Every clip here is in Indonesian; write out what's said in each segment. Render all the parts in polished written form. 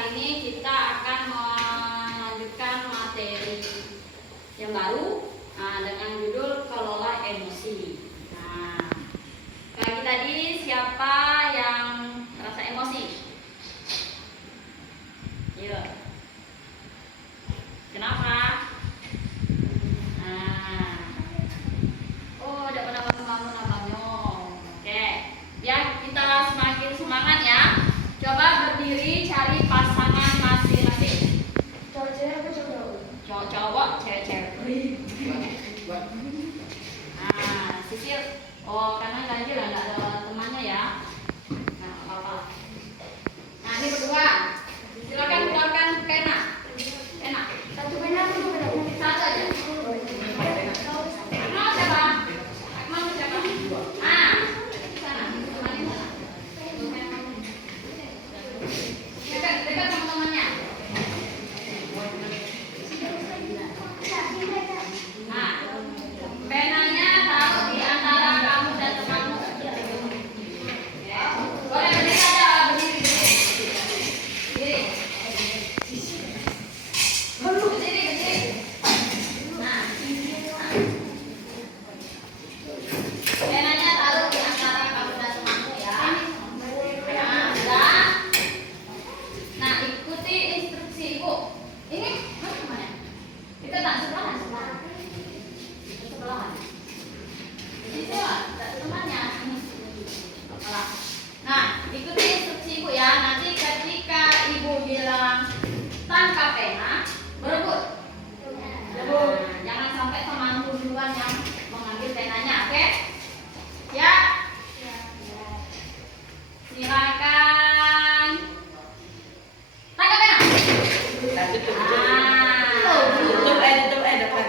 hari ini kita akan melanjutkan materi yang baru dengan judul kelola emosi. Nah, pagi tadi siapa yang merasa emosi? Yuk. Kenapa? Nah, oh, udah pada malu-malu namanya. Oke, ya kita semakin semangat ya. Coba berdiri cari pasangan masing-masing. Cowok-cewek apa cowok? Cowok, cewek-cewek. Nah, Sisil. Oh, karena ganjil nggak ada temannya ya. Nah, apa-apa. Nah, ini berdua. Silakan keluarkan pena. Pena. Satu pena apa dua pena? Satu aja. Akmal siapa? Akmal siapa? Ah, sana. Temannya sana. Dekat sama temannya. Nah, penanya taruh di antara kamu dan temanmu. Ya. Boleh berdiri aja, berdiri. Berdiri. Nah, penanya taruh di antara kamu dan temanmu ya. Nah, sudah. Nah, ikuti instruksi ibu. Ini mana temannya? Itu tak sebelahan. Sebelahan. Jadi saya tak temannya. Nah, ikuti instruksi ibu ya. Nanti ketika ibu bilang tangkap pena, berebut. Nah, jangan sampai temanmu duluan yang mengambil penanya, oke? Ya. Silakan. Tangkap pena. Ayo, dapat. Siapa yang dapat?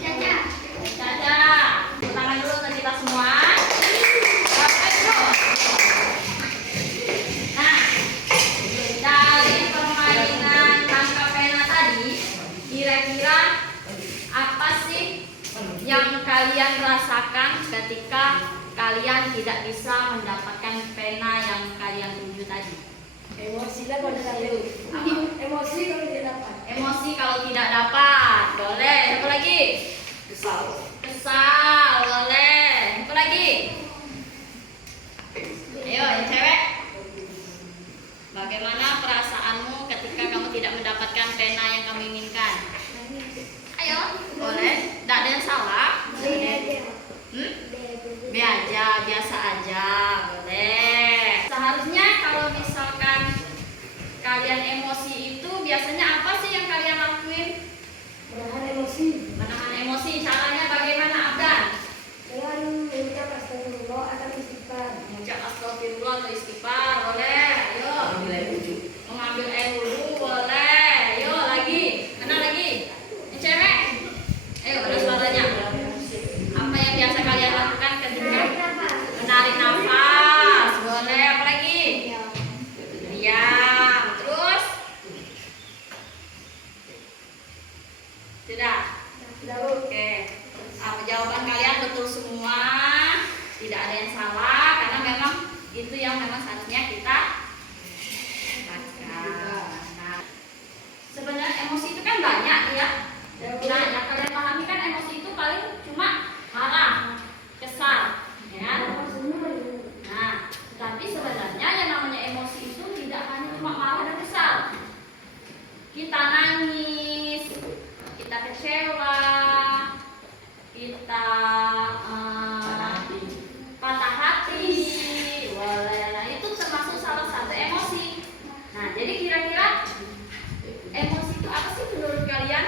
Caca. Tangan dulu untuk kita semua. Dapat dulu. Nah, dari permainan tangkap pena tadi, kira-kira apa sih yang kalian rasakan ketika kalian tidak bisa mendapatkan pena yang kalian tuju tadi? Emosi lah kalau tidak dapat. Emosi kalau tidak dapat. Emosi kalau tidak dapat, boleh. Satu lagi. Kesal, boleh. Satu lagi. Ayo, yang cewek. Bagaimana perasaanmu ketika kamu tidak mendapatkan pena yang kamu inginkan? Ayo, boleh. Tidak ada yang salah. B aja, biasa aja, boleh. Seharusnya kalau misalkan kalian emosi itu biasanya apa sih yang kalian lakuin? Menahan emosi. Menahan emosi, caranya bagaimana, Abdan? Dengan mengucap astagfirullah atau istighfar. Mengucap astagfirullah atau istighfar, boleh. Ayo. Mengambil air wudhu, boleh. Ayo lagi. Mana lagi? Ini cewek. Ayo, ada suaranya. Apa yang biasa kalian lakukan ketika menarik nafas? Boleh. Apa lagi? Diam. Terus? Sudah? Oke. Jawaban kalian betul semua. Tidak ada yang salah karena memang itu yang memang seharusnya kita lakukan. Nah, sebenarnya emosi itu kan banyak ya. Nah, yang kalian pahami kan emosi itu paling cuma marah, kesal, ya. Nah, tapi sebenarnya yang namanya emosi itu tidak hanya cuma marah dan kesal. Kita nangis, kita kecewa, kita patah hati, boleh. Nah, itu termasuk salah satu emosi. Nah, jadi kira-kira emosi itu apa sih menurut kalian?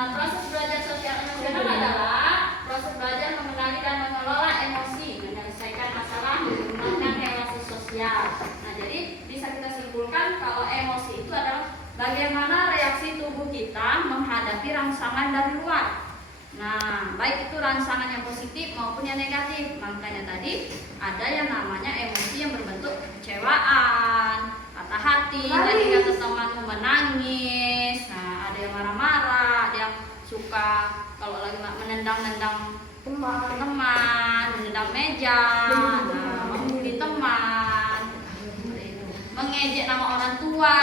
Proses belajar sosial emosional adalah proses belajar mengenali dan mengelola emosi, menyelesaikan masalah, mengembangkan relasi sosial. Nah, jadi bisa kita simpulkan kalau emosi itu adalah bagaimana reaksi tubuh kita menghadapi rangsangan dari luar. Nah, baik itu rangsangan yang positif maupun yang negatif. Makanya tadi ada yang namanya emosi yang berbentuk kecewaan, patah hati, tadi kata temanmu menangis. Nah, ada yang marah-marah, ada yang suka kalau lagi menendang-nendang teman, menendang meja, nah, membuli teman, mengejek nama orang tua.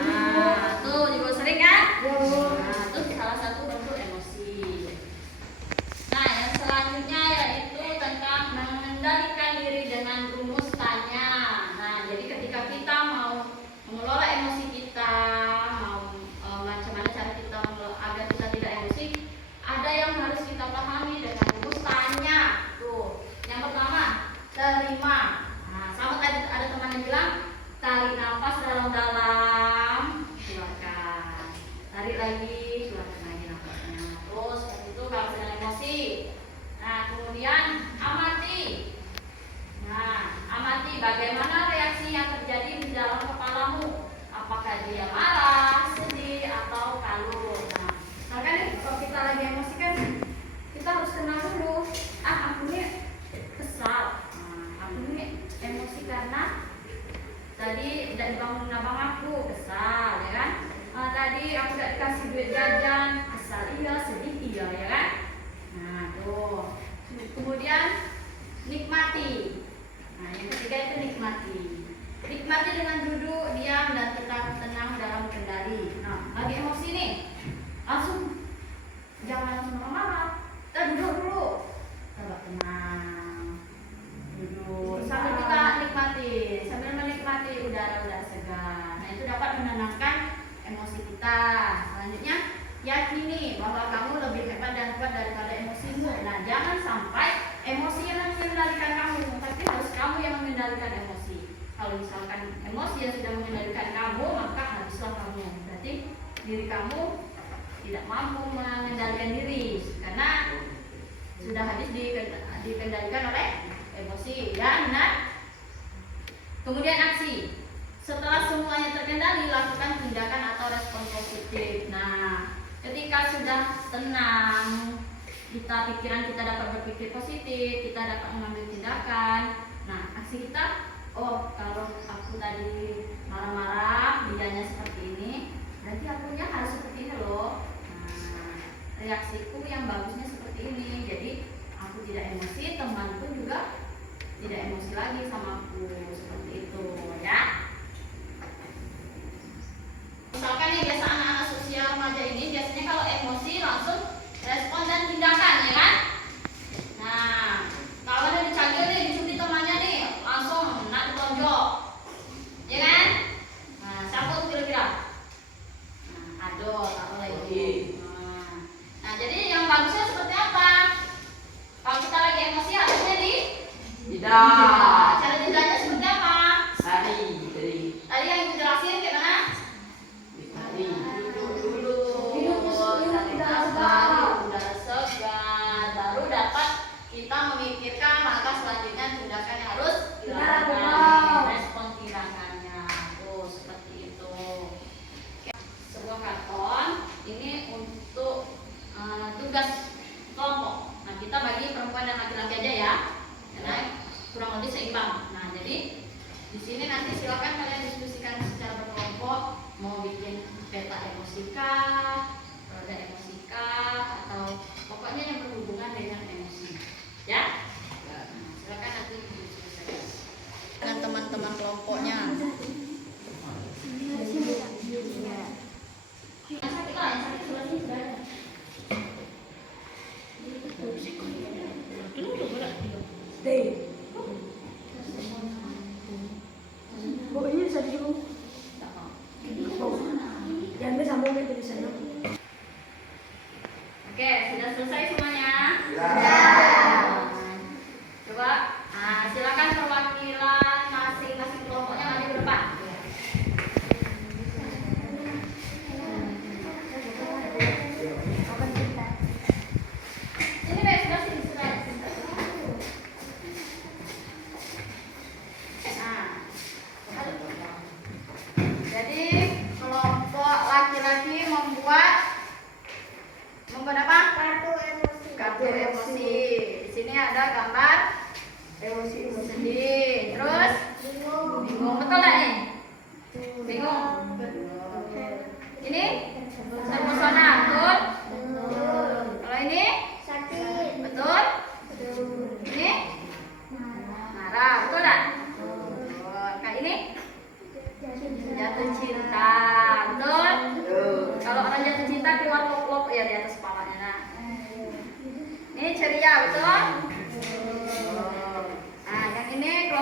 Nah, tuh juga sering kan? Nah, itu salah satu bentuk emosi. Nah, yang selanjutnya yaitu tentang mengendalikan diri dengan rumus tanya. Nah, jadi ketika kita mau mengelola emosi kita, mau macam mana cara kita agar kita tidak emosi, ada yang harus kita pahami dengan rumus tanya. Tuh, yang pertama, terima. Nah, sama tadi ada teman yang bilang, tarik nafas dalam-dalam, keluarkan. Tarik lagi, keluarkan lagi nafasnya. Terus seperti itu kalau sedang emosi. Nah, kemudian amati. Nah, amati bagaimana reaksi yang terjadi di dalam kepalamu. Apakah dia marah, sedih, atau kalut. Nah, kan kalau kita lagi emosi kan kita harus kenal dulu. Aku ini kesal. Aku ini emosi karena tadi tidak dibangunin abang aku, kesal, ya kan? Tadi aku tidak dikasih duit jajan, kesal iya, sedih iya, ya kan? Nah, tuh. Kemudian nikmati. Nah, yang ketiga itu nikmati. Nikmati dengan duduk, diam, dan tetap tenang dalam kendali. Nah, lagi emosi nih, langsung jangan langsung marah-marah. Kita duduk dulu, coba tenang, duduk sambil kita nikmati, sambil menikmati udara-udara segar. Nah, itu dapat menenangkan emosi kita. Selanjutnya, yakini bahwa kamu lebih hebat dan kuat daripada emosimu. Nah, jangan sampai emosi yang mengendalikan kamu, tapi harus kamu yang mengendalikan emosi. Kalau misalkan emosi yang sudah mengendalikan kamu, maka habislah kamu. Berarti diri kamu tidak mampu mengendalikan diri karena sudah habis dikendalikan oleh emosi. Ya, benar. Kemudian aksi. Setelah semuanya terkendali, lakukan tindakan atau respon positif. Nah, ketika sudah tenang, pikiran kita dapat berpikir positif, kita dapat mengambil tindakan. Nah, aksi kita, oh kalau aku tadi marah-marah, dianya seperti ini, berarti akunya harus seperti ini loh. Nah, reaksiku yang bagusnya seperti ini. Jadi aku tidak emosi, teman pun juga tidak emosi lagi sama aku, seperti itu, ya. Misalkan nih biasa anak-anak sosial remaja ini biasanya kalau emosi langsung respon dan tindakan, ya kan? Nah, kalau ada dicagil nih, dicubit temannya nih, langsung nak ditonjok, ya kan? Nah, siapa tuh kira-kira? Nah, aduh, tak boleh itu. Nah, jadi yang bagusnya seperti apa? Kalau kita lagi emosi harusnya tidak. cara jedanya seperti apa? Tadi yang dijelasin kayak mana? Duduk dulu, tarik nafas, udara segar, baru dapat kita memikirkan langkah selanjutnya tindakan yang harus dilakukan, respon tindakannya. Tuh, seperti itu. Oke. Sebuah karton ini untuk tugas kelompok. Nah, kita bagi perempuan dan laki-laki aja ya, karena kurang lebih seimbang. Nah, jadi di sini nanti silakan kalian diskusikan secara berkelompok, mau bikin peta emosika, roda emosika, atau pokoknya yang berhubungan dengan emosi, ya. Nah, silakan nanti diskusikan dengan teman-teman kelompoknya. Yang sakit lah, yang sakit sebelah sini sudah ada. Stay. Pokoknya bisa dulu. Jangan sambung ke tulisannya. Oke, sudah selesai semuanya? Sudah. Nah,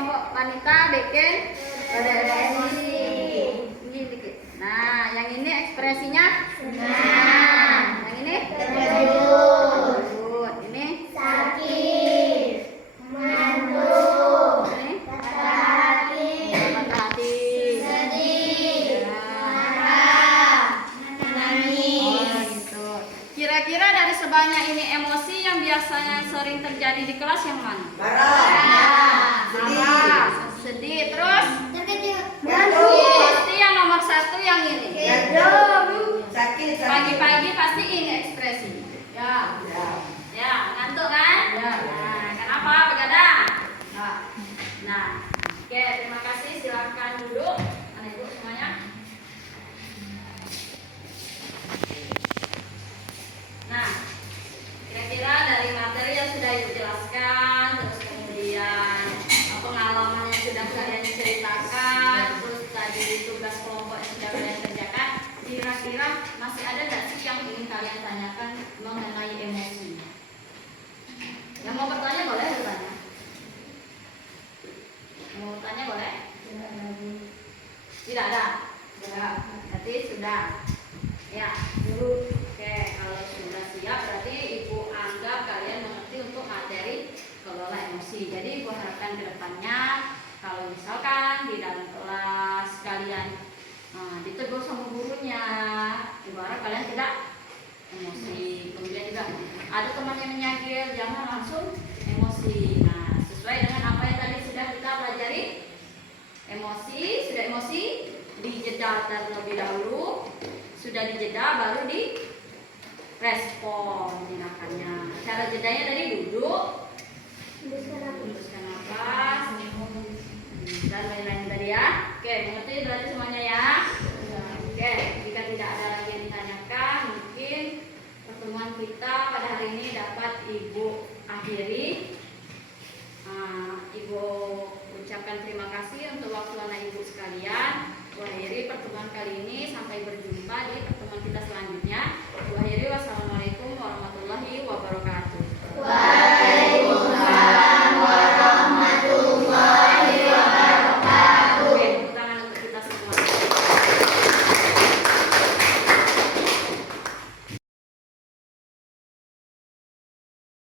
kelompok wanita bikin emosi. Ini dikit. Nah, yang ini ekspresinya senang. Yang ini terkejut. Ini sakit, mengantuk, ini patah hati, patah hati. sedih, Ya. marah, Oh, menangis. gitu. Kira-kira dari sebanyak ini emosi yang biasanya sering terjadi di kelas yang mana? Marah. Marah, sedih, terus Terkejut, pasti yang nomor 1 yang ini. Sakit. Pagi-pagi pasti ini ekspresinya. Ya, ya, ngantuk kan? Ya. Nah, kenapa begadang? Nah, oke, terima kasih. Silakan duduk, anak ibu semuanya. Nah, kira-kira dari materi yang sudah ibu jelaskan, terus kemudian pengalaman yang sudah kalian ceritakan, terus tadi tugas kelompok yang sudah kalian kerjakan, kira-kira masih ada nggak sih yang ingin kalian tanyakan mengenai emosi? Yang mau bertanya boleh bertanya. Mau bertanya boleh? Tidak ada. Berarti sudah. Ya. Oke, kalau sudah siap berarti ibu anggap kalian mengerti untuk materi kelola emosi. Jadi ibu harapkan ke depannya kalau misalkan di dalam kelas kalian ditegur sama gurunya, ibu harap kalian tidak emosi. Kemudian juga ada teman yang menyagil, jangan langsung emosi. Nah, sesuai dengan apa yang tadi sudah kita pelajari, sudah emosi dijeda terlebih dahulu, sudah dijeda baru di respon tindakannya. Cara jedanya tadi duduk, hembuskan nafas, dan lain-lain tadi ya. Oke, mengerti berarti semuanya ya. Oke, jika tidak ada lagi yang ditanyakan, mungkin pertemuan kita pada hari ini dapat ibu akhiri. Ibu ucapkan terima kasih untuk waktu anak ibu sekalian. Ibu akhiri pertemuan kali ini, sampai berjumpa di pertemuan kita selanjutnya. Ibu akhiri, wassalamualaikum.